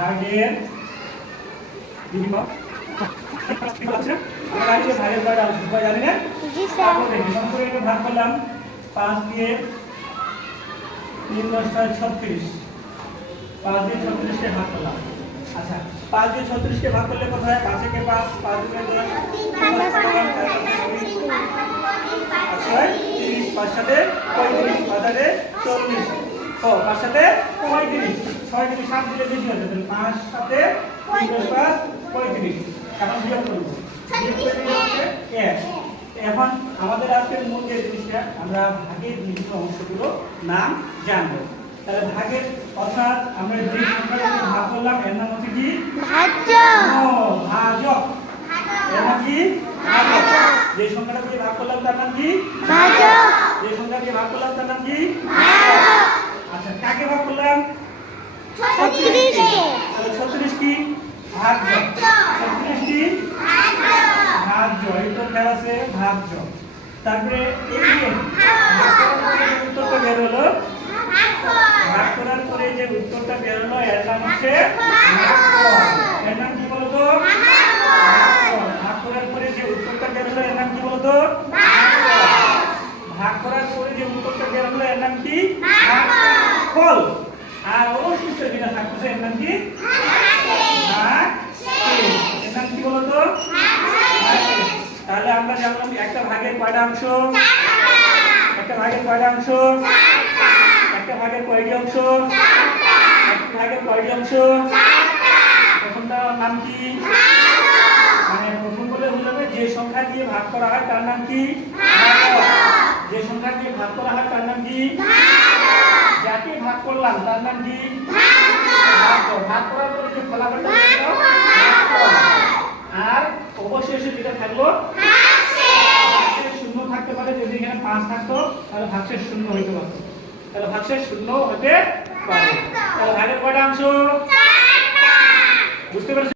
ভাগের বিভিন্ন আমরা জানি যে ভাগের কয়টা অংশ সবাই জানি না? জি স্যার। তারপরে এটা ভাগ করলাম 5 দিয়ে 3 × 36 5 দিয়ে 36 কে ভাগ করলাম। আচ্ছা 5 দিয়ে 36 কে ভাগ করলে কত হয়? 5 একে 5 5 দুগুণে 10 আচ্ছা 30 5 সাথে 35 5 সাথে 40 ও 5 সাথে 35 6 থেকে 7 দিলে বেশি হবে তাহলে 5 সাথে 3 + 5 35 এখন বিয়োগ করব বিয়োগ করে দিলে হচ্ছে 1 এখন আমাদের আজকের মূল যে জিনিসটা আমরা ভাগের বিভিন্ন অংশগুলো নাম জানবো তাহলে ভাগের অর্থাৎ আমরা যে সংখ্যাটা ভাগ করলাম এর নাম হচ্ছে কি ভাজ্য ভাজক এর নাম কি ভাজক যে সংখ্যাটা দিয়ে ভাগ করলাম তার নাম কি ভাজক যে সংখ্যা দিয়ে ভাগ করলাম তার নাম কি ভাজক আচ্ছা কাকে ভাগ করলাম 36 কে তাহলে 36 কি ভাজ্য 36 কি ভাজ্য ভাজ্য এই তো খেলা আছে ভাজ্য তারপরে এই যে উত্তরটা বের হলো ভাগ করার পরে যে উত্তরটা বের হলো এর নাম হচ্ছে এর নাম কি বলতো ভাগ করার পরে যে উত্তরটা বের হলো এর নাম কি বলতো ভাগ করার পরে যে উত্তরটা বের হলো এর নাম কি ফল আর অবশিষ্ট যেটা থাকছে এর নাম কি এর নাম কি বলতো তাহলে আমরা জানলাম একটা ভাগের কয়টা অংশ একটা ভাগের কয়টা অংশ একটা ভাগের কয়টি অংশ একটা ভাগের কয়টি অংশ প্রথমটার নাম কি মানে প্রথম বলে বুঝাবে যে সংখ্যা দিয়ে ভাগ করা হয় তার নাম কি যে সংখ্যা দিয়ে ভাগ করা হয় তার নাম কি যাকে ভাগ করলাম তার নাম কি ভাগ করার পরে যে ফলাফলটা হলো আর অবশেষে যেটা থাকলো ভাগশেষ শূন্য থাকতে পারে যদি এখানে 5 থাকতো তাহলে ভাগশেষ শূন্য হইতে পারতো তাহলে ভাগশেষ শূন্য হতে পারে তাহলে ভাগের কয়টা অংশ বুঝতে পারছেন